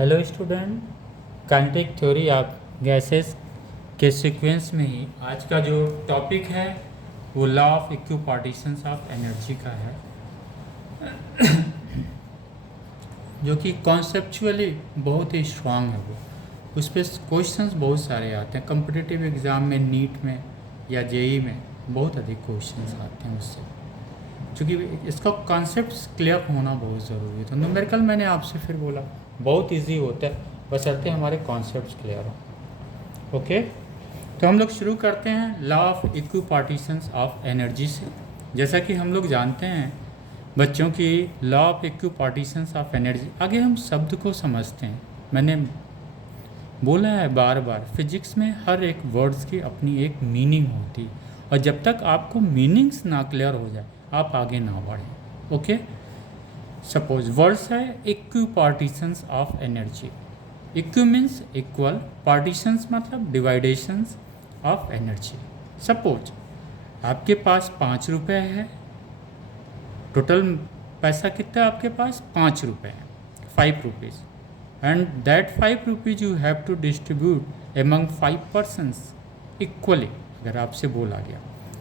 Hello student, kinetic theory of gases के sequence में ही आज का जो टॉपिक है वो law of equipartitions of energy का है, जो कि कॉन्सेप्चुअली बहुत ही स्ट्रांग है। वो उस पर क्वेश्चंस बहुत सारे आते हैं। कॉम्पिटिटिव एग्ज़ाम में, नीट में या जेई में बहुत अधिक क्वेश्चंस आते हैं उससे, क्योंकि इसका कॉन्सेप्ट क्लियर होना बहुत ज़रूरी है। तो न्यूमेरिकल मैंने आपसे फिर बोला बहुत इजी होता है, बशर्ते हमारे कॉन्सेप्ट्स क्लियर हो। ओके, तो हम लोग शुरू करते हैं law of equipartitions of energy से। जैसा कि हम लोग जानते हैं बच्चों की law of equipartitions of energy, आगे हम शब्द को समझते हैं। मैंने बोला है बार बार, फिजिक्स में हर एक वर्ड्स की अपनी एक मीनिंग होती है, और जब तक आपको मीनिंग्स ना क्लियर हो जाए आप आगे ना बढ़ें। ओके, सपोज वर्ड्स है equipartitions of energy. Equi means equal, partitions मतलब डिवाइडेशंस ऑफ एनर्जी। सपोज आपके पास 5 रुपये है, टोटल पैसा कितना आपके पास 5 रुपये है, 5 rupees, and that 5 rupees you have to distribute among 5 persons equally. अगर आपसे बोला गया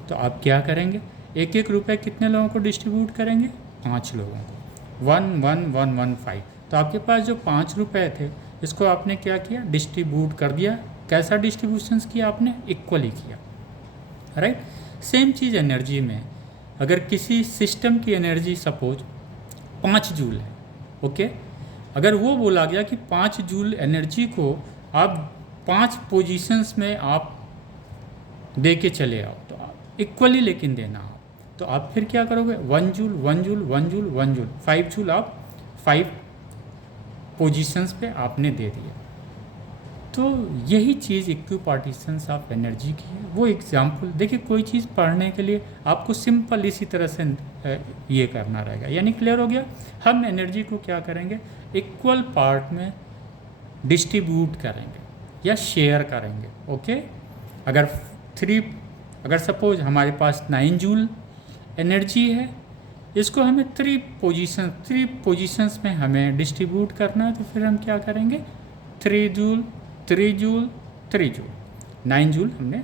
तो आप क्या करेंगे? एक एक रुपये कितने लोगों को डिस्ट्रीब्यूट करेंगे? 5 लोगों को। 1 1 1 1 5। तो आपके पास जो 5 रुपये थे इसको आपने क्या किया? डिस्ट्रीब्यूट कर दिया। कैसा डिस्ट्रीब्यूशंस किया आपने? इक्वली किया, राइट। सेम चीज़ एनर्जी में, अगर किसी सिस्टम की एनर्जी सपोज 5 जूल है, ओके, अगर वो बोला गया कि 5 जूल एनर्जी को आप 5 पोजीशंस में आप दे के चले आओ, तो आप इक्वली लेकिन देना हो, तो आप फिर क्या करोगे? 1 joule 1 joule 1 joule 1 joule, 5 joule आप 5 पोजीशंस पे आपने दे दिया। तो यही चीज़ इक्विपार्टीशंस ऑफ एनर्जी की है। वो एग्जाम्पल देखिए, कोई चीज़ पढ़ने के लिए आपको सिंपल इसी तरह से ये करना रहेगा। यानी क्लियर हो गया? हम एनर्जी को क्या करेंगे? इक्वल पार्ट में डिस्ट्रीब्यूट करेंगे या शेयर करेंगे। ओके, अगर सपोज हमारे पास 9 जूल एनर्जी है, इसको हमें 3 पोजीशंस में हमें डिस्ट्रीब्यूट करना है, तो फिर हम क्या करेंगे? 3 जूल 3 जूल 3 जूल, 9 जूल हमने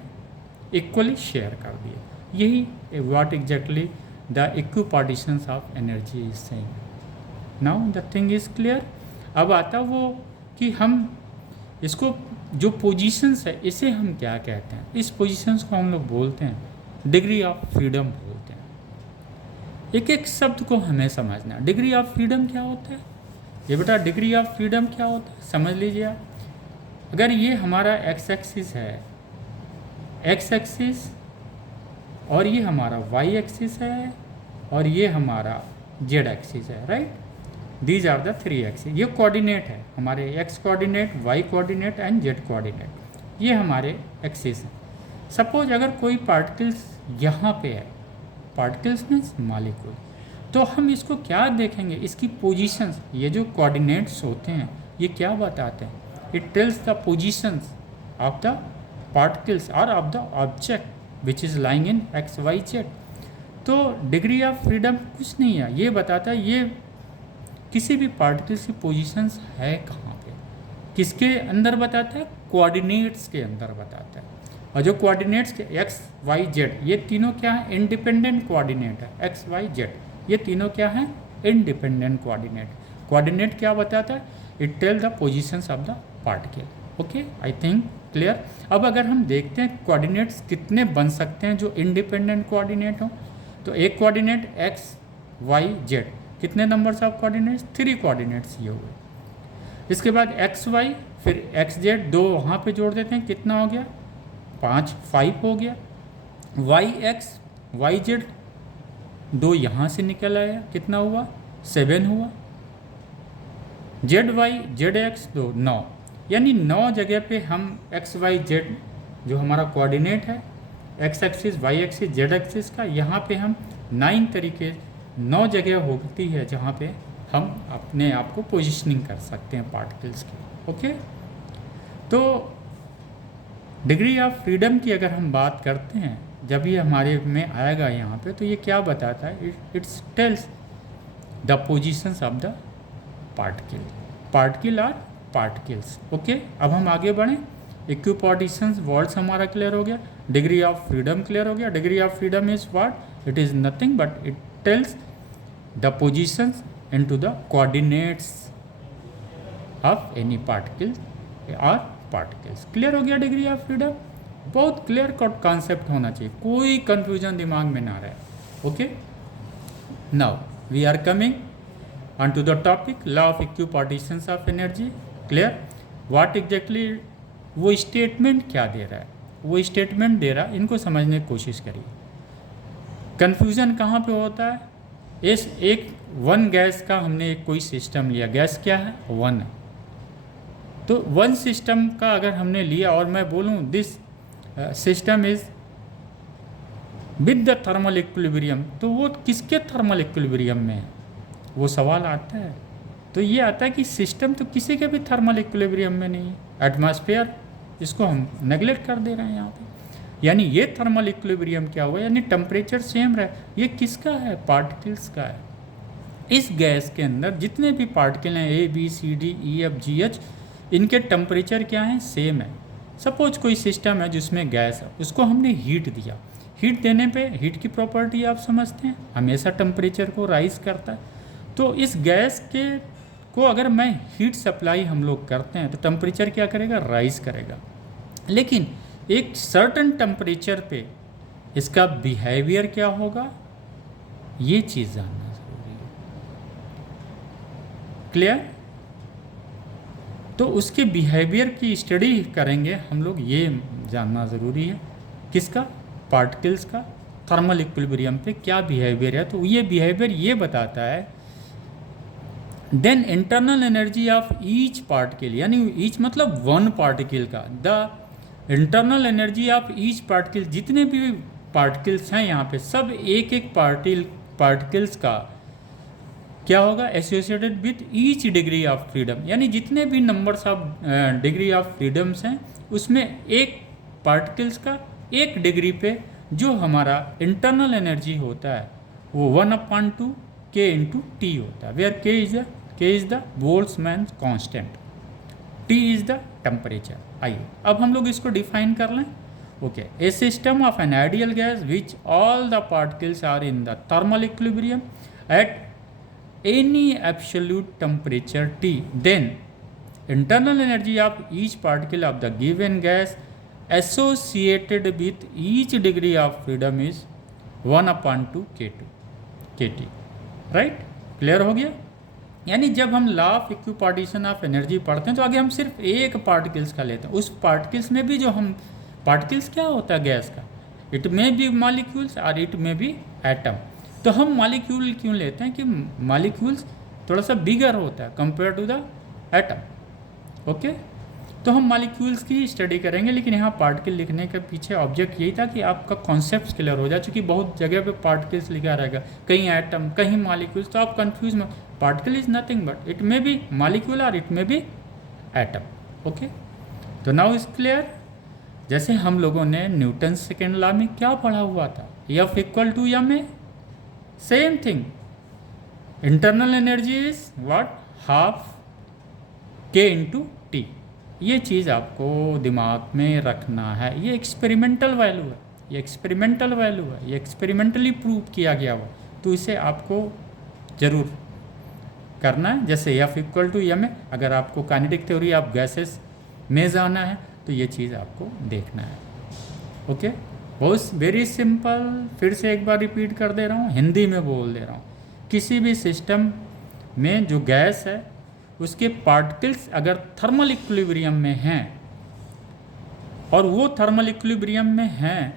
इक्वली शेयर कर दिया। यही what exactly the equipartitions of energy is saying. Now the thing is clear. अब आता वो कि हम इसको जो पोजीशंस है इसे हम क्या कहते हैं? इस पोजीशंस को हम लोग बोलते हैं डिग्री ऑफ फ्रीडम बोलते हैं। एक एक शब्द को हमें समझना। डिग्री ऑफ फ्रीडम क्या होता है? ये बेटा डिग्री ऑफ फ्रीडम क्या होता है समझ लीजिए आप। अगर ये हमारा एक्स एक्सिस है, एक्स एक्सिस, और ये हमारा वाई एक्सिस है, और ये हमारा जेड एक्सिस है, right. These are the 3 axis. ये कोऑर्डिनेट है हमारे, X coordinate, Y coordinate and Z coordinate. ये हमारे एक्सिस हैं। सपोज अगर कोई पार्टिकल्स यहाँ पे है, पार्टिकल्स मीन्स मॉलिक्यूल, तो हम इसको क्या देखेंगे? इसकी पोजीशंस। ये जो कोऑर्डिनेट्स होते हैं ये क्या बताते हैं? It tells the positions of the particles or of the object which is lying in x y z. तो डिग्री ऑफ फ्रीडम कुछ नहीं है, ये बताता है ये किसी भी पार्टिकल्स की पोजीशंस है कहाँ पे, किसके अंदर बताता है? कोऑर्डिनेट्स के अंदर बताता है। और जो कोऑर्डिनेट्स के एक्स वाई जेड, ये तीनों क्या है? इंडिपेंडेंट कोऑर्डिनेट है। एक्स वाई जेड ये तीनों क्या हैं? Independent coordinate. कोऑर्डिनेट क्या बताता है? It tell the positions of the particle. Okay, I think clear. अब अगर हम देखते हैं कोऑर्डिनेट्स कितने बन सकते हैं जो इंडिपेंडेंट कोऑर्डिनेट हो, तो एक कोऑर्डिनेट एक्स वाई जेड, कितने नंबर्स ऑफ कोऑर्डिनेट्स? 3 कोऑर्डिनेट्स ये हुए। इसके बाद एक्स वाई, फिर एक्स जेड, 2 वहाँ पे जोड़ देते हैं, कितना हो गया? 5 हो गया। वाई एक्स वाई जेड, 2 यहाँ से निकल आया, कितना हुआ? 7 हुआ। Z Y Z X 2, 9। यानी 9 जगह पे हम एक्स वाई जेड जो हमारा कोऑर्डिनेट है, X axis Y axis Z axis का, यहाँ पे हम 9 जगह होती है जहाँ पे हम अपने आप को पोजिशनिंग कर सकते हैं पार्टिकल्स की। ओके, तो डिग्री ऑफ फ्रीडम की अगर हम बात करते हैं, जब ये हमारे में आएगा यहाँ पे, तो ये क्या बताता है? It's tales the positions of the particle are particles. Okay, अब हम आगे बढ़ें। इक्विपार्टीशंस वॉल्स हमारा क्लियर हो गया, डिग्री ऑफ फ्रीडम क्लियर हो गया। Degree of freedom is what? It is nothing but it tells the positions into the coordinates of any particle or particles. Clear हो गया डिग्री ऑफ फ्रीडम? बहुत clear cut concept होना चाहिए, कोई confusion दिमाग में ना रहे। Okay, now we are coming on to the topic law of equipartitions of energy. Clear? What exactly वो स्टेटमेंट क्या दे रहा है? वो स्टेटमेंट दे रहा है, इनको समझने की कोशिश करिए। कन्फ्यूज़न कहाँ पे होता है? इस एक वन गैस का हमने एक कोई सिस्टम लिया, गैस क्या है? वन है। तो वन सिस्टम का अगर हमने लिया और मैं बोलूँ this system is with the thermal equilibrium, तो वो किसके थर्मल इक्विलिब्रियम में है? वो सवाल आता है। तो ये आता है कि सिस्टम तो किसी के भी थर्मल इक्विलिब्रियम में नहीं है। एटमॉस्फेयर, इसको हम नेगलेक्ट कर दे रहे हैं यहाँ पे। यानी ये थर्मल इक्विलिब्रियम क्या हुआ? यानी टेम्परेचर सेम रहे। ये किसका है? पार्टिकल्स का है। इस गैस के अंदर जितने भी पार्टिकल हैं A B C D E F G H, इनके टेम्परेचर क्या हैं? सेम है। सपोज कोई सिस्टम है जिसमें गैस है, उसको हमने हीट दिया। हीट देने पे हीट की प्रॉपर्टी आप समझते हैं, हमेशा टेम्परेचर को राइज करता है। तो इस गैस के को अगर मैं हीट सप्लाई हम लोग करते हैं तो टेम्परेचर क्या करेगा? राइज करेगा। लेकिन एक सर्टन टेम्परेचर पे इसका बिहेवियर क्या होगा, ये चीज़ जानना ज़रूरी है। क्लियर? तो उसके बिहेवियर की स्टडी करेंगे हम लोग, ये जानना ज़रूरी है। किसका? पार्टिकल्स का थर्मल इक्विलिब्रियम पे क्या बिहेवियर है। तो ये बिहेवियर ये बताता है then internal energy of each particle, यानी ईच मतलब वन पार्टिकल का, the internal energy of each particle, जितने भी पार्टिकल्स हैं यहाँ पे सब एक एक पार्टिकल्स का क्या होगा? Associated with each degree of freedom, यानी जितने भी numbers of degree of freedoms हैं उसमें एक पार्टिकल्स का एक डिग्री पे जो हमारा इंटरनल एनर्जी होता है वो 1/2 K इंटू टी होता है, where K is the Boltzmann constant, T is the temperature. आइए अब हम लोग इसको डिफाइन कर लें। Okay, a system of an ideal gas which all the particles are in the thermal equilibrium at any absolute temperature T, then internal energy of each particle of the given gas associated with each degree of freedom is 1/2 kT। Right? Clear हो गया? यानी जब हम law of equipartition of energy पढ़ते हैं तो आगे हम सिर्फ एक पार्टिकल्स का लेते हैं। उस पार्टिकल्स में भी जो हम पार्टिकल्स क्या होता है गैस का? इट मे बी मॉलिक्यूल्स और इट मे बी एटम। तो हम मॉलिक्यूल क्यों लेते हैं कि मॉलिक्यूल्स थोड़ा सा बिगर होता है compare to the atom. Okay, तो हम मॉलिक्यूल्स की स्टडी करेंगे, लेकिन यहाँ पार्टिकल लिखने के पीछे ऑब्जेक्ट यही था कि आपका कॉन्सेप्ट क्लियर हो जाए, क्योंकि बहुत जगह पे पार्टिकल्स लिखा रहेगा, कहीं एटम कहीं मॉलिक्यूल्स, तो आप कंफ्यूज मत। Particle is nothing but it may be molecule or it may be atom. Okay, तो नाउ इज क्लियर। जैसे हम लोगों ने न्यूटन सेकेंड लॉ में क्या पढ़ा हुआ था, F equal to M A, same thing. Internal energy is what? Half K into T. ये चीज़ आपको दिमाग में रखना है। ये एक्सपेरिमेंटल वैल्यू है, ये एक्सपेरिमेंटल वैल्यू है, ये एक्सपेरिमेंटली प्रूव किया गया हुआ, तो इसे आपको ज़रूर करना है। जैसे F equal to M A, अगर आपको काइनेटिक थ्योरी ऑफ गैसेस में जाना है तो ये चीज़ आपको देखना है। ओके, बहुत वेरी सिंपल। फिर से एक बार रिपीट कर दे रहा हूँ, हिंदी में बोल दे रहा हूँ। किसी भी सिस्टम में जो गैस है उसके पार्टिकल्स अगर थर्मल इक्विलिब्रियम में हैं और वो थर्मल इक्विलिब्रियम में हैं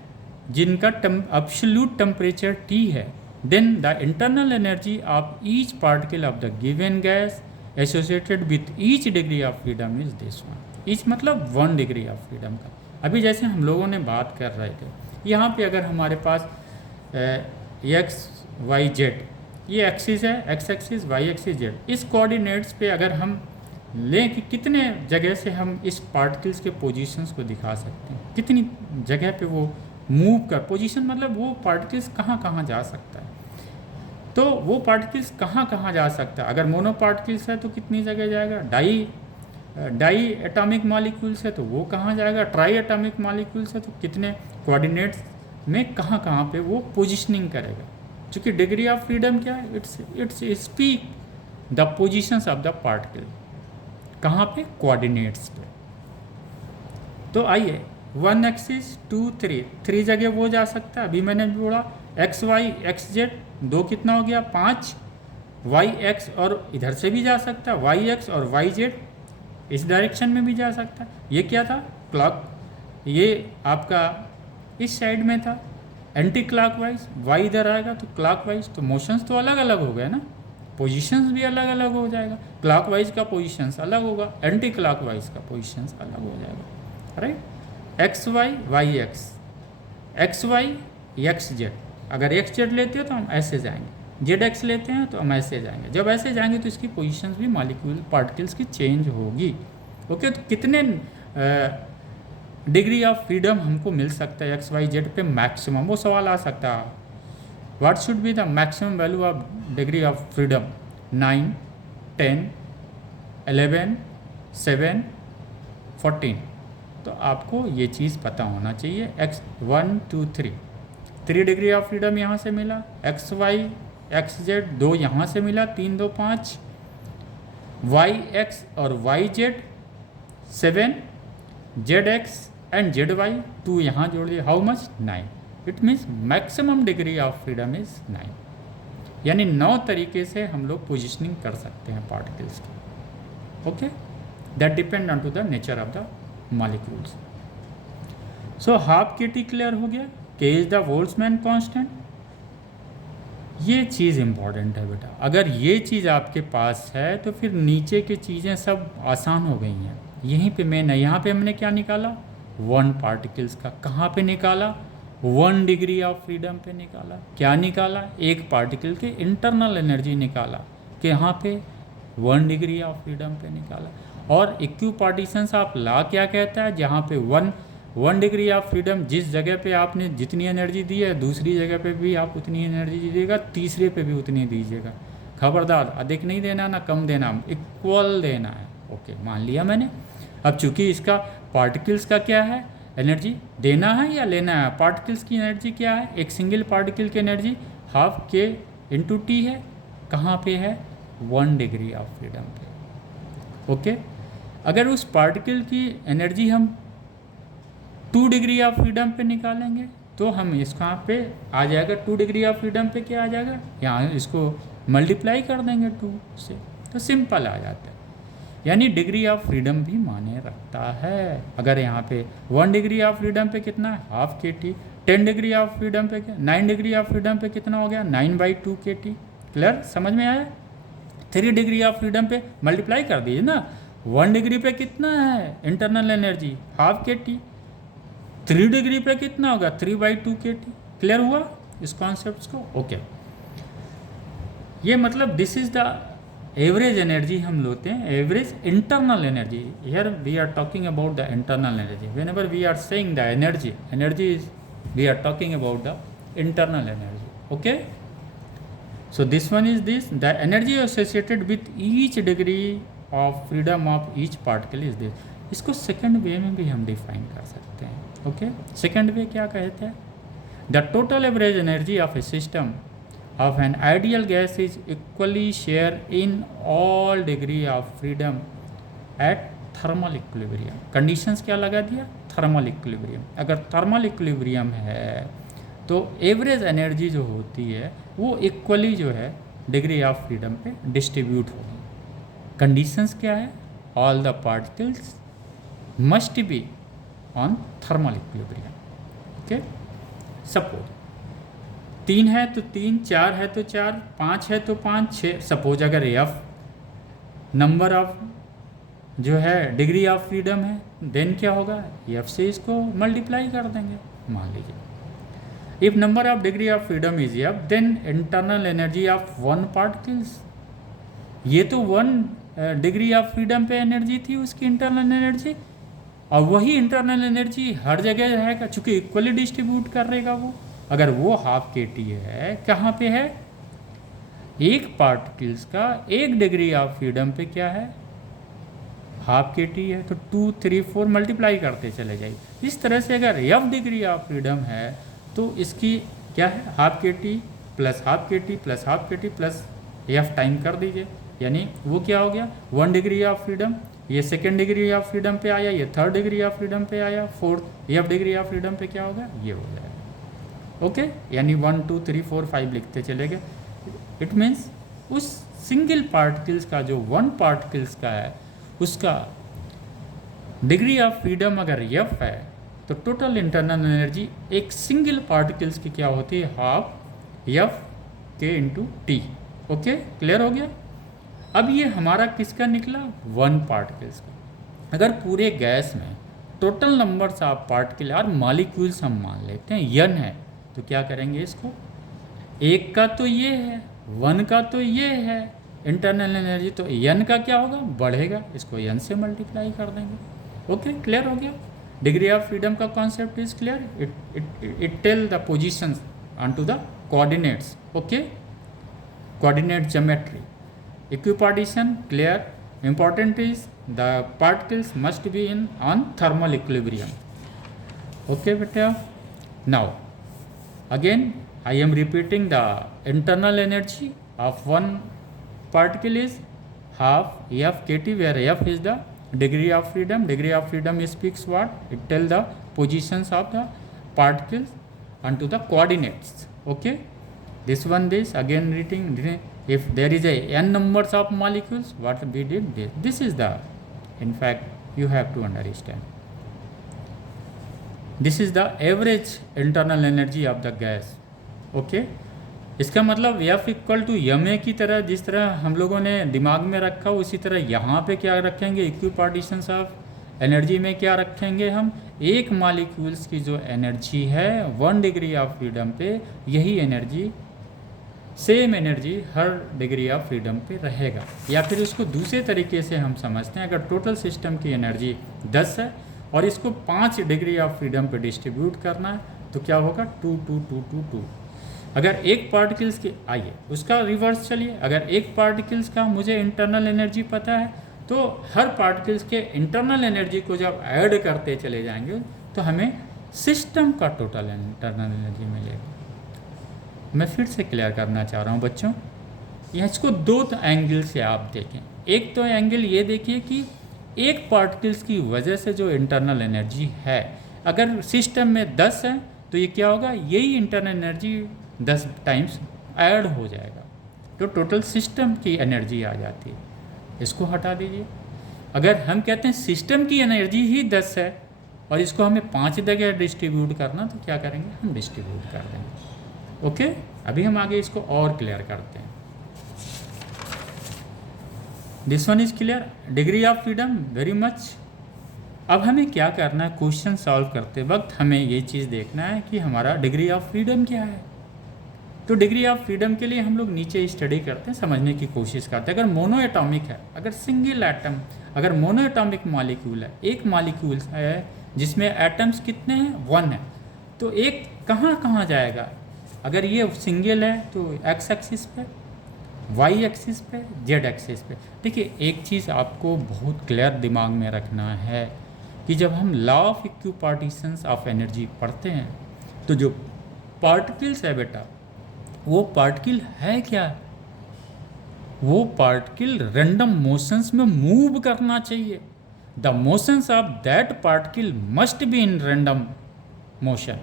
जिनका एब्सोल्यूट टेम्परेचर T है, then the internal energy of each particle of the given gas associated with each degree of freedom is this one. Each मतलब 1 डिग्री ऑफ फ्रीडम का। अभी जैसे हम लोगों ने बात कर रहे थे, यहाँ पे अगर हमारे पास XYZ ये एक्सिस है, X axis Y axis Z, इस कोऑर्डिनेट्स पे अगर हम लें कि कितने जगह से हम इस पार्टिकल्स के पोजीशंस को दिखा सकते हैं, कितनी जगह पे वो मूव कर, पोजीशन मतलब वो पार्टिकल्स कहाँ कहाँ जा सकता है। तो वो पार्टिकल्स कहाँ कहाँ जा सकता है, अगर मोनो पार्टिकल्स है तो कितनी जगह जाएगा? डाई डाई एटॉमिक मॉलिक्यूल्स है तो वो कहाँ जाएगा, ट्राई एटॉमिक मॉलिक्यूल्स है तो कितने कोऑर्डिनेट्स में कहाँ कहाँ पे वो पोजिशनिंग करेगा। क्योंकि डिग्री ऑफ फ्रीडम क्या है, it's speak the positions of the particle, कहाँ पे, कोऑर्डिनेट्स पे। तो आइए 1 एक्सिस 2 3, 3 जगह वो जा सकता है, अभी मैंने बोला एक्स वाई एक्स जेड, 2 कितना हो गया 5, वाई एक्स और इधर से भी जा सकता है, वाई एक्स और वाई जेड इस डायरेक्शन में भी जा सकता है। ये क्या था, क्लॉक, ये आपका इस साइड में था एंटी क्लॉकवाइज, वाई इधर आएगा तो क्लॉकवाइज, तो मोशंस तो अलग अलग हो गए ना, पोजीशंस भी अलग अलग हो जाएगा, क्लॉकवाइज का पोजीशंस अलग होगा, एंटी क्लॉकवाइज का पोजीशंस अलग हो जाएगा, right. X Y Y X, X Y X Z, अगर एक्स जेड लेते हो तो हम ऐसे जाएंगे, जेड एक्स लेते हैं तो हम ऐसे जाएंगे, जब ऐसे जाएंगे तो इसकी पोजीशंस भी मॉलिक्यूल पार्टिकल्स की चेंज होगी। ओके, तो कितने डिग्री ऑफ फ्रीडम हमको मिल सकता है एक्स वाई जेड पे मैक्सिमम, वो सवाल आ सकता है, what should be the maximum value of degree of freedom, 9 10 11 7 14, तो आपको ये चीज़ पता होना चाहिए। एक्स 1 2 3 डिग्री ऑफ फ्रीडम यहाँ से मिला, एक्स वाई एक्स जेड 2 यहाँ से मिला, 3 2 5, वाई एक्स और Y Z 7, Z X and Z Y 2 यहाँ जोड़ दिया, how much 9, it means maximum degree of freedom is 9, यानी 9 तरीके से हम लोग पोजिशनिंग कर सकते हैं पार्टिकल्स की। Okay, that depend on to the nature of the molecules. So half K T clear हो गया, के इज द बोल्ट्जमैन कांस्टेंट। ये चीज़ इम्पॉर्टेंट है बेटा, अगर ये चीज़ आपके पास है तो फिर नीचे की चीज़ें सब आसान हो गई हैं। यहीं पे मैंने, यहाँ पे हमने क्या निकाला, 1 पार्टिकल्स का, कहाँ पे निकाला, 1 डिग्री ऑफ फ्रीडम पे निकाला। क्या निकाला, एक पार्टिकल के इंटरनल एनर्जी निकाला, कि यहाँ पे 1 डिग्री ऑफ फ्रीडम पे निकाला। और इक्विपार्टीशंस ऑफ लॉ क्या कहता है, जहाँ पे 1 डिग्री ऑफ फ्रीडम, जिस जगह पे आपने जितनी एनर्जी दी है दूसरी जगह पे भी आप उतनी एनर्जी दीजिएगा, तीसरे पे भी उतनी दीजिएगा, खबरदार अधिक नहीं देना ना कम देना, इक्वल देना है। ओके, मान लिया मैंने। अब चूंकि इसका पार्टिकल्स का क्या है, एनर्जी देना है या लेना है, पार्टिकल्स की एनर्जी क्या है, एक सिंगल पार्टिकल की एनर्जी हाफ के इंटू टी है, कहाँ पे है, 1 डिग्री ऑफ फ्रीडम पे। ओके, अगर उस पार्टिकल की एनर्जी हम 2 डिग्री ऑफ फ्रीडम पे निकालेंगे तो हम इसको यहाँ पे आ जाएगा, 2 डिग्री ऑफ फ्रीडम पे क्या आ जाएगा, यहाँ इसको मल्टीप्लाई कर देंगे 2 से, तो सिंपल आ जाता है। यानी डिग्री ऑफ फ्रीडम भी माने रखता है। अगर यहाँ पे 1 डिग्री ऑफ फ्रीडम पे कितना है, half K T, 10 degree of freedom पे क्या, 9 डिग्री ऑफ फ्रीडम पे कितना हो गया, 9/2 के टी। क्लियर, समझ में आया। 3 डिग्री ऑफ फ्रीडम पे मल्टीप्लाई कर दीजिए ना, 1 डिग्री पे कितना है internal energy, half K T, 3 degree पे कितना होगा, 3/2 के टी। क्लियर हुआ इस कॉन्सेप्ट को। ओके, ये मतलब this is the average energy हम लेते हैं, average internal energy. Here we are talking about the internal energy, whenever we are saying the energy is, we are talking about the internal energy. Okay, so this one is this, the energy associated with each degree of freedom of each particle is this. इसको second way में भी हम define कर सकते हैं। Okay, second way क्या कहते हैं, the total average energy of A system of an ideal gas is equally share in all degree of freedom at thermal equilibrium। Conditions क्या लगा दिया, थर्मल इक्विलिब्रियम। अगर थर्मल इक्विलिब्रियम है तो एवरेज एनर्जी जो होती है वो इक्वली जो है डिग्री ऑफ फ्रीडम पे डिस्ट्रीब्यूट होगी। कंडीशंस क्या है, all the particles must be on thermal equilibrium. Okay, suppose 3 है तो 3, 4 है तो 4, 5 है तो 5, 6। सपोज अगर एफ नंबर ऑफ जो है डिग्री ऑफ फ्रीडम है, देन क्या होगा, एफ से इसको मल्टीप्लाई कर देंगे। मान लीजिए if number of degree of freedom is F, then internal energy of 1 particles, ये तो 1 डिग्री ऑफ फ्रीडम पे एनर्जी थी उसकी इंटरनल एनर्जी, और वही इंटरनल एनर्जी हर जगह रहेगा, चूँकि इक्वली डिस्ट्रीब्यूट करेगा वो। अगर वो हाफ के टी है, कहाँ पे है, एक पार्टिकल्स का 1 डिग्री ऑफ फ्रीडम पे क्या है, हाफ के टी है, तो 2 3 4 मल्टीप्लाई करते चले जाइए। इस तरह से अगर एफ डिग्री ऑफ फ्रीडम है तो इसकी क्या है, half K T plus half K T plus half K T plus F time कर दीजिए, यानी वो क्या हो गया 1 डिग्री ऑफ फ्रीडम। ये सेकेंड डिग्री ऑफ फ्रीडम पे आया, ये थर्ड डिग्री ऑफ फ्रीडम पे आया, fourth F degree of freedom पे क्या होगा, ये हो जाएगा। ओके, यानी 1 2 3 4 5 लिखते चले गए। इट मीन्स उस सिंगल पार्टिकल्स का जो 1 पार्टिकल्स का है उसका डिग्री ऑफ फ्रीडम अगर एफ है तो टोटल इंटरनल एनर्जी एक सिंगल पार्टिकल्स की क्या होती है, हाफ एफ के इंटू टी। ओके, क्लियर हो गया। अब ये हमारा किसका निकला, 1 पार्टिकल्स का। अगर पूरे गैस में टोटल नंबर्स ऑफ पार्टिकल और मॉलिक्यूल्स हम मान लेते हैं n है, तो क्या करेंगे इसको, 1 का तो ये है, 1 का तो ये है इंटरनल एनर्जी, तो n का क्या होगा, बढ़ेगा, इसको n से मल्टीप्लाई कर देंगे। ओके, क्लियर हो गया। डिग्री ऑफ फ्रीडम का concept is clear. It tell the positions onto the coordinates. Okay, coordinate geometry. Equipartition clear. Important is the particles must be in on thermal equilibrium. Okay beta, now again I am repeating the internal energy of one particle is half F kT, where F is the degree of freedom. Degree of freedom speaks what, it tell the positions of the particles onto the coordinates. Okay, this one, this again reading, if there is a n numbers of molecules, what we did, this is the, in fact you have to understand, this is the average internal energy of the gas. Okay, इसका मतलब F equal to ma की तरह, जिस तरह हम लोगों ने दिमाग में रखा उसी तरह यहाँ पे क्या रखेंगे, इक्विपार्टीशंस ऑफ एनर्जी में क्या रखेंगे हम, एक मॉलिक्यूल्स की जो एनर्जी है 1 डिग्री ऑफ फ्रीडम पे, यही energy same energy her degree of freedom पे रहेगा। या फिर उसको दूसरे तरीके से हम समझते हैं, अगर टोटल सिस्टम की एनर्जी 10 है और इसको 5 डिग्री ऑफ फ्रीडम पे डिस्ट्रीब्यूट करना है, तो क्या होगा 2 2 2 2 2। अगर एक पार्टिकल्स की, आइए उसका रिवर्स चलिए, अगर एक पार्टिकल्स का मुझे इंटरनल एनर्जी पता है तो हर पार्टिकल्स के इंटरनल एनर्जी को जब ऐड करते चले जाएंगे तो हमें सिस्टम का टोटल इंटरनल एनर्जी मिलेगा। मैं फिर से क्लियर करना चाह रहा हूँ बच्चों, यह इसको 2 एंगल से आप देखें। एक तो एंगल ये देखिए कि एक पार्टिकल्स की वजह से जो इंटरनल एनर्जी है, अगर सिस्टम में 10 है तो ये क्या होगा, यही इंटरनल एनर्जी 10 टाइम्स ऐड हो जाएगा, तो टोटल सिस्टम की एनर्जी आ जाती है। इसको हटा दीजिए। अगर हम कहते हैं सिस्टम की एनर्जी ही 10 है और इसको हमें 5 जगह डिस्ट्रीब्यूट करना, तो क्या करेंगे, हम डिस्ट्रीब्यूट कर देंगे। ओके, अभी हम आगे इसको और क्लियर करते हैं। This one is clear, degree of freedom very much. अब हमें क्या करना है, क्वेश्चन सॉल्व करते वक्त हमें ये चीज़ देखना है कि हमारा डिग्री ऑफ फ्रीडम क्या है। तो डिग्री ऑफ फ्रीडम के लिए हम लोग नीचे स्टडी करते हैं, समझने की कोशिश करते हैं। अगर मोनो एटॉमिक है, अगर सिंगल एटम, अगर मोनो एटॉमिक मॉलिक्यूल है, एक मॉलिक्यूल है जिसमें एटम्स कितने हैं, 1 है, तो एक कहाँ कहाँ जाएगा। अगर ये सिंगल है तो एक्स एक्सिस पे, वाई एक्सिस पे, जेड एक्सिस पे। देखिए एक चीज़ आपको बहुत क्लियर दिमाग में रखना है कि जब हम law of equipartitions of energy पढ़ते हैं तो जो पार्टिकल्स है बेटा, वो पार्टिकल है क्या, वो पार्टिकल रैंडम मोशंस में मूव करना चाहिए। The motions of that particle must be in random motion.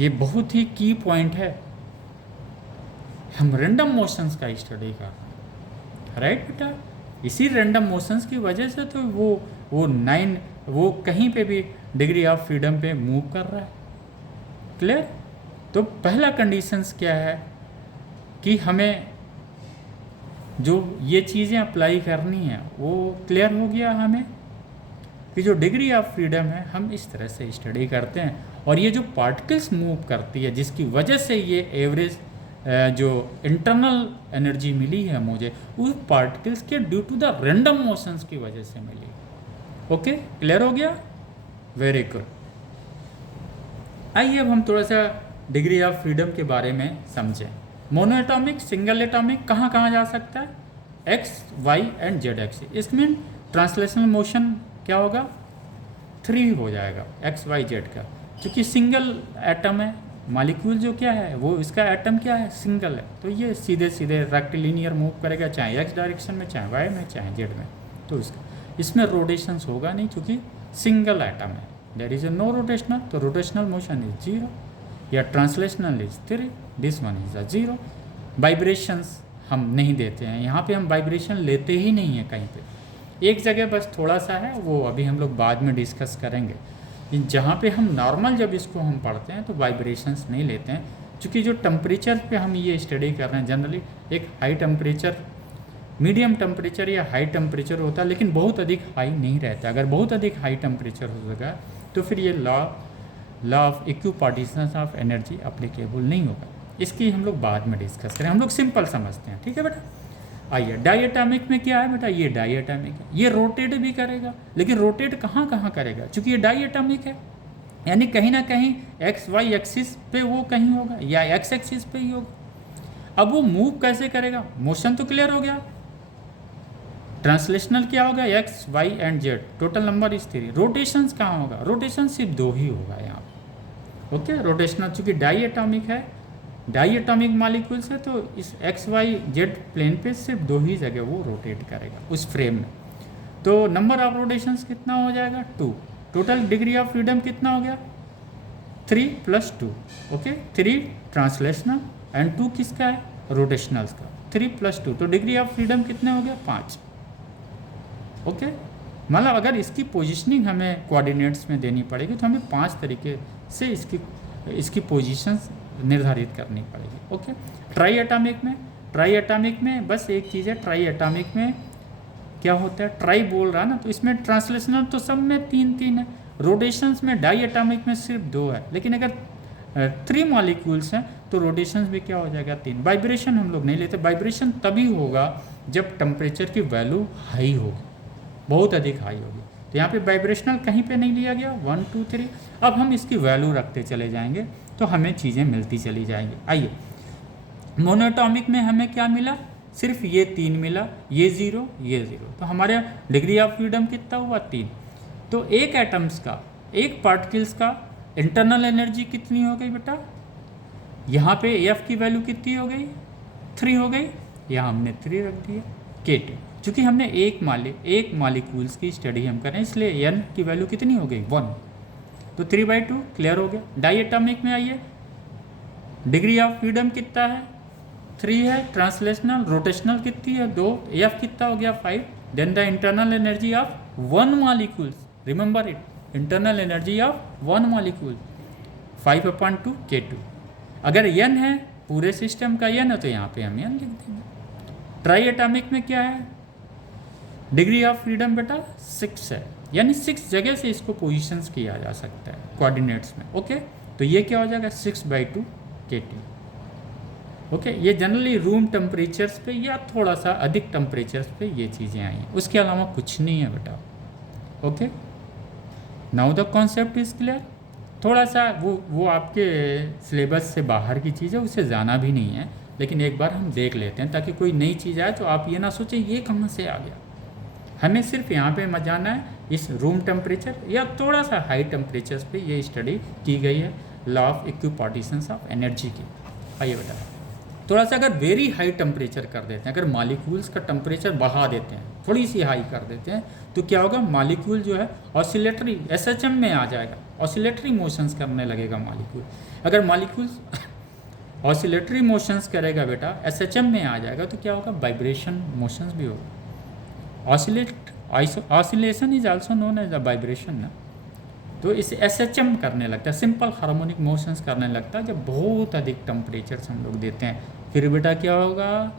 ये बहुत ही की पॉइंट है, हम रैंडम मोशंस का स्टडी कर रहे हैं, राइट बेटा। इसी रैंडम मोशंस की वजह से तो वो कहीं पे भी डिग्री ऑफ फ्रीडम पे मूव कर रहा है। क्लियर। तो पहला कंडीशंस क्या है कि हमें जो ये चीज़ें अप्लाई करनी है वो क्लियर हो गया हमें कि जो डिग्री ऑफ फ्रीडम है हम इस तरह से स्टडी करते हैं। और ये जो पार्टिकल्स मूव करती है जिसकी वजह से ये एवरेज जो इंटरनल एनर्जी मिली है मुझे, उस पार्टिकल्स के due to the random motions की वजह से मिली। ओके, क्लियर हो गया, वेरी गुड। आइए अब हम थोड़ा सा डिग्री ऑफ फ्रीडम के बारे में समझें। मोनो एटॉमिक, सिंगल एटॉमिक कहाँ कहाँ जा सकता है, X Y and Z axis. इसमें ट्रांसलेशनल मोशन क्या होगा 3 हो जाएगा एक्स वाई जेड का, क्योंकि सिंगल एटम है। मॉलिक्यूल जो क्या है वो इसका एटम क्या है सिंगल है, तो ये सीधे सीधे रेक्टिलिनियर मूव करेगा, चाहे एक्स डायरेक्शन में, चाहे वाई में, चाहे जेड में। तो इसमें रोटेशंस होगा नहीं क्योंकि सिंगल एटम है। There is a no rotational, तो रोटेशनल मोशन इज 0 या translational is 3, this one is a 0। Vibrations हम नहीं देते हैं, यहाँ पे हम वाइब्रेशन लेते ही नहीं है कहीं पे। एक जगह बस थोड़ा सा है, वो अभी हम लोग बाद में डिस्कस करेंगे। जहाँ पे हम नॉर्मल जब इसको हम पढ़ते हैं तो वाइब्रेशंस नहीं लेते हैं, क्योंकि जो टेम्परेचर पे हम ये स्टडी कर रहे हैं जनरली एक हाई टेम्परेचर, मीडियम टेम्परेचर या हाई टेम्परेचर होता है, लेकिन बहुत अधिक हाई नहीं रहता। अगर बहुत अधिक हाई टेम्परेचर हो सका तो फिर ये law of equipartitions of energy applicable नहीं होगा। इसकी हम लोग बाद में डिस्कस करें, हम लोग सिंपल समझते हैं, ठीक है बेटा। आइए डायएटॉमिक में क्या है बेटा, ये डायएटॉमिक है, ये रोटेट भी करेगा, लेकिन रोटेट कहाँ कहाँ करेगा, क्योंकि ये डायएटॉमिक है, यानी कहीं ना कहीं एक्स वाई एक्सिस पे वो कहीं होगा या एक्स एक्सिस पे ही होगा। अब वो मूव कैसे करेगा, मोशन तो क्लियर हो गया। ट्रांसलेशनल क्या होगा X Y and Z, total number is 3। Rotations कहाँ होगा, रोटेशन सिर्फ 2 ही होगा यहाँ पे, ओके। रोटेशनल चूँकि डायएटॉमिक है, डायएटॉमिक मॉलिक्यूल्स है, तो इस एक्स वाई जेड प्लेन पे सिर्फ 2 ही जगह वो रोटेट करेगा उस फ्रेम में। तो नंबर ऑफ रोटेशंस कितना हो जाएगा 2। टोटल डिग्री ऑफ फ्रीडम कितना हो गया 3 + 2, ओके। 3 ट्रांसलेशनल एंड 2 किसका है रोटेशनल्स का, 3 + 2, तो डिग्री ऑफ फ्रीडम कितने हो गया 5, ओके। मतलब अगर इसकी पोजिशनिंग हमें कोऑर्डिनेट्स में देनी पड़ेगी तो हमें 5 तरीके से इसकी पोजीशंस निर्धारित करनी पड़ेगी, ओके। ट्राई एटॉमिक में बस एक चीज़ है, ट्राई एटॉमिक में क्या होता है, ट्राई बोल रहा ना, तो इसमें ट्रांसलेशनल तो सब में 3 है, रोटेशंस में डाई एटॉमिक में सिर्फ 2 है, लेकिन अगर 3 मॉलिक्यूल्स हैं तो रोटेशंस भी क्या हो जाएगा 3। वाइब्रेशन हम लोग नहीं लेते, वाइब्रेशन तभी होगा जब टेम्परेचर की वैल्यू हाई होगी, बहुत अधिक हाई होगी, तो यहाँ पे वाइब्रेशनल कहीं पे नहीं लिया गया 1 2 3। अब हम इसकी वैल्यू रखते चले जाएंगे तो हमें चीज़ें मिलती चली जाएंगी। आइए मोनोटॉमिक में हमें क्या मिला, सिर्फ ये 3 मिला, ये 0 ये 0, तो हमारे डिग्री ऑफ फ्रीडम कितना हुआ 3। तो एक एटम्स का, एक पार्टिकल्स का इंटरनल एनर्जी कितनी हो गई बेटा, यहाँ पे एफ की वैल्यू कितनी हो गई 3 हो गई, यहाँ हमने 3 रख दिया K2, चूँकि हमने एक मॉलिक्यूल्स की स्टडी हम करें इसलिए n की वैल्यू कितनी हो गई 1, तो 3/2 क्लियर हो गया। डायएटॉमिक में आइए, डिग्री ऑफ फ्रीडम कितना है 3 है, ट्रांसलेशनल रोटेशनल कितनी है 2, एफ कितना हो गया 5, then the internal energy of 1 molecule, remember it, internal energy of 1 molecule 5/2 K2। अगर n है पूरे सिस्टम का n है तो यहाँ पे हम n लिख देंगे। ट्राई एटॉमिक में क्या है, डिग्री ऑफ फ्रीडम बेटा 6 है, यानी 6 जगह से इसको पोजीशंस किया जा सकता है कोऑर्डिनेट्स में, ओके। तो ये क्या हो जाएगा 6/2 K2, ओके। ये जनरली रूम टेम्परेचर्स पे या थोड़ा सा अधिक टेम्परेचर्स पे ये चीज़ें आई हैं, उसके अलावा कुछ नहीं है बेटा, okay. Now the concept is clear. थोड़ा सा वो आपके सिलेबस से बाहर की चीज़ है, उसे जाना भी नहीं है, लेकिन एक बार हम देख लेते हैं ताकि कोई नई चीज़ आए तो आप ये ना सोचें ये कहाँ से आ गया। हमें सिर्फ यहाँ पे जाना है इस रूम टेम्परेचर या थोड़ा सा हाई टेम्परेचर्स पे ये स्टडी की गई है law of equipartitions of energy की। आइए बेटा, थोड़ा सा अगर वेरी हाई टेम्परेचर कर देते हैं, अगर मॉलिक्यूल्स का टेम्परेचर बढ़ा देते हैं, थोड़ी सी हाई कर देते हैं, तो क्या होगा मॉलिक्यूल जो है ऑसिलेटरी SHM में आ जाएगा, ऑसिलेटरी मोशंस करने लगेगा मॉलिक्यूल। अगर मॉलिक्यूल्स ऑसिलेटरी मोशंस करेगा बेटा SHM में आ जाएगा तो क्या होगा वाइब्रेशन मोशंस भी होगा। Oscillation is also known as a vibration ना, तो इसे SHM करने लगता है, सिंपल हार्मोनिक मोशंस करने लगता है जब बहुत अधिक टेम्परेचर हम लोग देते हैं। फिर बेटा क्या होगा,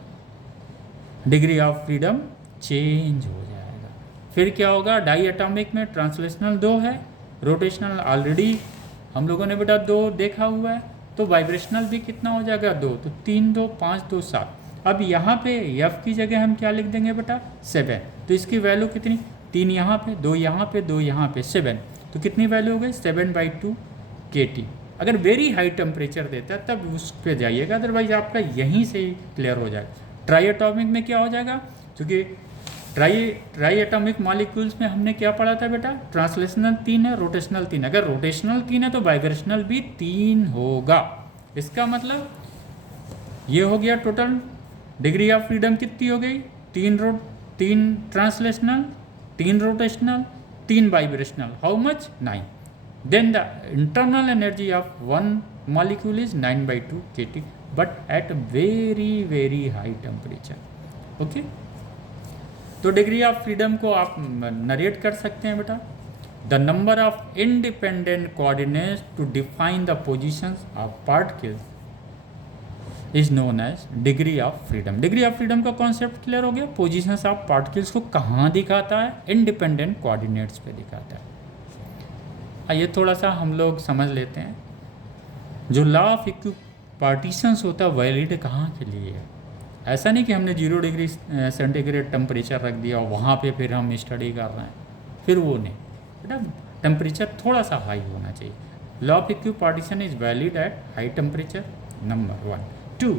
डिग्री ऑफ फ्रीडम चेंज हो जाएगा। फिर क्या होगा, डाई एटॉमिक में ट्रांसलेशनल 2 है, रोटेशनल ऑलरेडी हम लोगों ने बेटा 2 देखा हुआ है, तो वाइब्रेशनल भी कितना हो जाएगा 2, तो 3 2 5 2 7। अब यहाँ पे एफ की जगह हम क्या लिख देंगे बेटा 7, तो इसकी वैल्यू कितनी 3 यहाँ पे 2 यहाँ पे 2 यहाँ पे 7, तो कितनी वैल्यू हो गई 7/2 KT। अगर वेरी हाई टेम्परेचर देता है तब उस पर जाइएगा, अदरवाइज आपका यहीं से ही क्लियर हो जाएगा। ट्राई एटॉमिक में क्या हो जाएगा, क्योंकि ट्राई एटॉमिक मॉलिक्यूल्स में हमने क्या पढ़ा था बेटा? ट्रांसलेशनल 3 है, रोटेशनल 3 है। अगर रोटेशनल 3 है तो वाइब्रेशनल भी 3 होगा। इसका मतलब ये हो गया टोटल डिग्री ऑफ फ्रीडम कितनी हो गई? 3 translational, 3 rotational, 3 vibrational. How much? 9। Then the internal energy of one molecule is 9/2 kT, but at very very high temperature. Okay, तो डिग्री ऑफ फ्रीडम को आप नरेट कर सकते हैं बेटा। The number of independent coordinates to define the positions of particles is known as degree of freedom. Degree of freedom का concept clear हो गया। पोजीशंस ऑफ पार्टिकल्स को कहाँ दिखाता है? इंडिपेंडेंट कोऑर्डिनेट्स पे दिखाता है। आइए थोड़ा सा हम लोग समझ लेते हैं। जो लॉ ऑफ इक्विपार्टीशंस होता है वैलिड कहाँ के लिए है? ऐसा नहीं कि हमने 0 डिग्री सेंटीग्रेड टेम्परेचर रख दिया और वहाँ पे फिर हम स्टडी कर रहे हैं, फिर वो नहीं बेटा। टेम्परेचर थोड़ा सा हाई होना चाहिए। Law of equipartition is valid at high temperature, number 1। 2,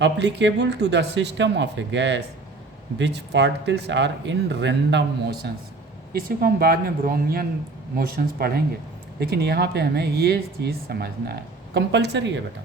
applicable to the system of a gas which particles are in random motions। इसी को हम बाद में ब्रोमियन मोशंस पढ़ेंगे, लेकिन यहाँ पे हमें ये चीज़ समझना है, कंपलसरी है बेटा।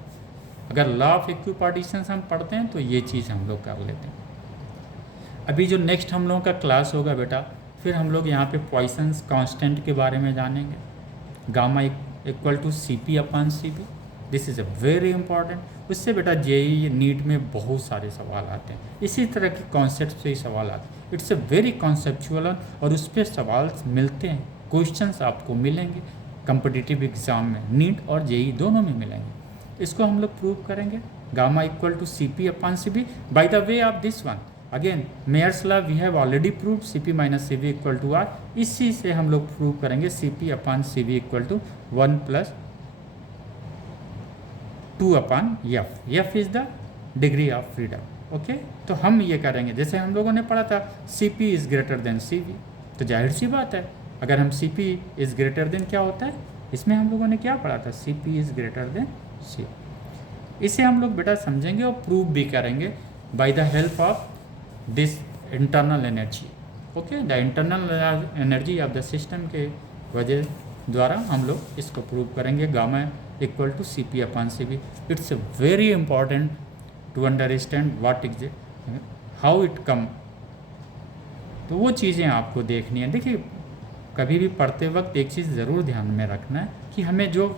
अगर लॉ ऑफ इक्विपार्टीशंस हम पढ़ते हैं तो ये चीज़ हम लोग कर लेते हैं। अभी जो नेक्स्ट हम लोगों का क्लास होगा बेटा, फिर हम लोग यहाँ पे पॉइसन्स कांस्टेंट के बारे में जानेंगे। Gamma equal to CP/CV, this is a very important. उससे बेटा जेईई नीट में बहुत सारे सवाल आते हैं, इसी तरह के कॉन्सेप्ट से ही सवाल आते हैं। इट्स अ वेरी कॉन्सेप्चुअल और उस पर सवाल मिलते हैं, क्वेश्चंस आपको मिलेंगे कॉम्पिटिटिव एग्जाम में, नीट और जेईई दोनों में मिलेंगे। इसको हम लोग प्रूव करेंगे। Gamma equal to CP/CV। By the way of this one again Mayer's law we have already prove CP-CV equal to R। इसी से हम लोग प्रूव करेंगे CP/CV equal to 1 + 2/F। F is the degree of freedom. Okay, तो हम ये करेंगे जैसे हम लोगों ने पढ़ा था CP is greater than CV। तो जाहिर सी बात है, अगर हम CP इज ग्रेटर देन क्या होता है, इसमें हम लोगों ने क्या पढ़ा था? CP is greater than C। इसे हम लोग बेटा समझेंगे और प्रूव भी करेंगे by the help of this internal energy. Okay, the internal energy of the system के वजह द्वारा हम लोग इसको प्रूव करेंगे। Gamma equal to CP/CV। It's very important to understand what is how it come. तो वो चीज़ें आपको देखनी है। देखिए, कभी भी पढ़ते वक्त एक चीज़ ज़रूर ध्यान में रखना है कि हमें जो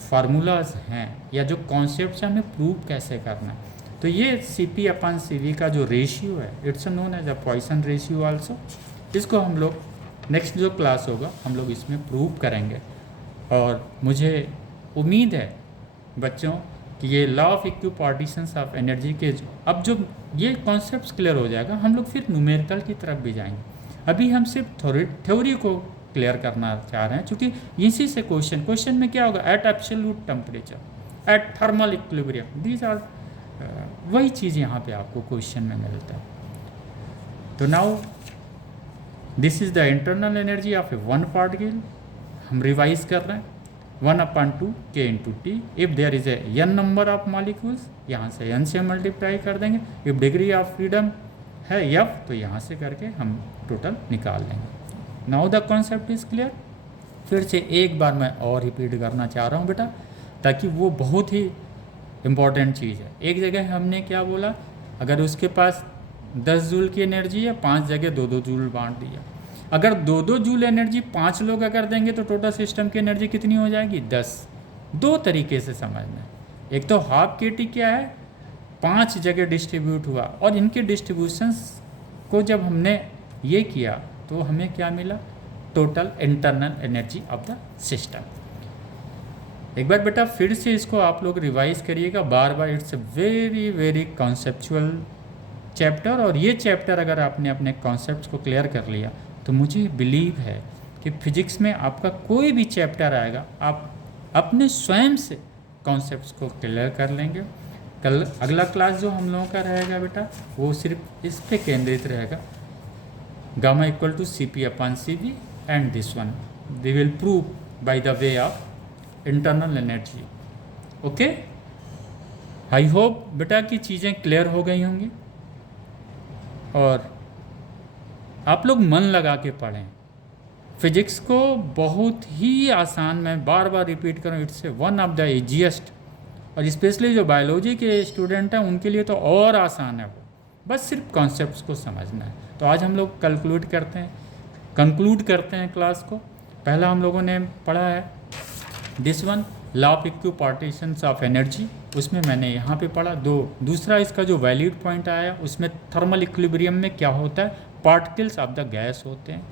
फार्मूलाज हैं या जो कॉन्सेप्ट्स हैं हमें प्रूव कैसे करना है। तो ये CP/CV का जो रेशियो है, it's known as a Poisson ratio also. इसको हम लोग नेक्स्ट जो क्लास होगा हम लोग इसमें प्रूव करेंगे। और मुझे उम्मीद है बच्चों कि ये law of equipartitions of energy के अब जो ये कॉन्सेप्ट्स क्लियर हो जाएगा, हम लोग फिर न्यूमेरिकल की तरफ भी जाएंगे। अभी हम सिर्फ थ्योरी को क्लियर करना चाह रहे हैं, क्योंकि इसी से क्वेश्चन में क्या होगा? At absolute temperature, at thermal equilibrium, these are वही चीज़ यहाँ पे आपको क्वेश्चन में मिलता है। तो now this is the internal energy of a one particle. हम रिवाइज कर रहे हैं 1/2 K/T। If there is a n number of molecules, यहाँ से n से मल्टीप्लाई कर देंगे। इफ डिग्री ऑफ फ्रीडम है F, तो यहाँ से करके हम टोटल निकाल लेंगे। Now the concept is clear. फिर से एक बार मैं और रिपीट करना चाह रहा हूँ बेटा, ताकि वो बहुत ही इम्पॉर्टेंट चीज़ है। एक जगह हमने क्या बोला, अगर उसके पास 10 जूल की एनर्जी है, 5 जगह 2-2 जूल बांट दिया। अगर 2-2 जूल एनर्जी 5 लोग अगर देंगे तो टोटल सिस्टम की एनर्जी कितनी हो जाएगी? 10। दो तरीके से समझना है। एक तो हाफ KT क्या है, 5 जगह डिस्ट्रीब्यूट हुआ, और इनके डिस्ट्रीब्यूशंस को जब हमने ये किया तो हमें क्या मिला? Total internal energy of the system. एक बार बेटा फिर से इसको आप लोग रिवाइज करिएगा बार बार। It's a very very conceptual chapter, और ये चैप्टर अगर आपने अपने कॉन्सेप्ट्स को क्लियर कर लिया तो मुझे बिलीव है कि फिजिक्स में आपका कोई भी चैप्टर आएगा आप अपने स्वयं से कॉन्सेप्ट्स को क्लियर कर लेंगे। कल अगला क्लास जो हम लोगों का रहेगा बेटा, वो सिर्फ इस पे केंद्रित रहेगा, gamma equal to CP/CV, and this one we will prove by the way of internal energy. Okay, I hope बेटा की चीज़ें क्लियर हो गई होंगी। और आप लोग मन लगा के पढ़ें। फिजिक्स को बहुत ही आसान, मैं बार बार रिपीट करूँ, it's one of the easiest, और स्पेशली जो बायोलॉजी के स्टूडेंट हैं उनके लिए तो और आसान है वो, बस सिर्फ कॉन्सेप्ट्स को समझना है। तो आज हम लोग कंक्लूड करते हैं क्लास को। पहला हम लोगों ने पढ़ा है this one, law of equipartitions of energy, उसमें मैंने यहाँ पे पढ़ा। दूसरा इसका जो वैलिड पॉइंट आया उसमें थर्मल इक्विलिब्रियम में क्या होता है, पार्टिकल्स ऑफ द गैस होते हैं।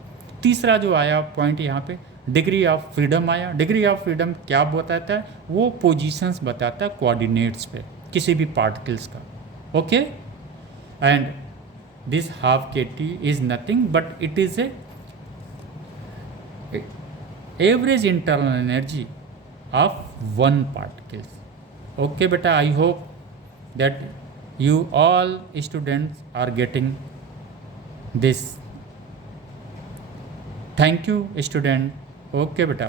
तीसरा जो आया पॉइंट यहाँ पे डिग्री ऑफ फ्रीडम आया। डिग्री ऑफ फ्रीडम क्या बताता है, वो पोजीशंस बताता है कोऑर्डिनेट्स पे किसी भी पार्टिकल्स का। Okay, and this half kT is nothing but it is a average internal energy of one particles. Okay beta, I hope that you all students are getting this. Thank you student. Okay beta.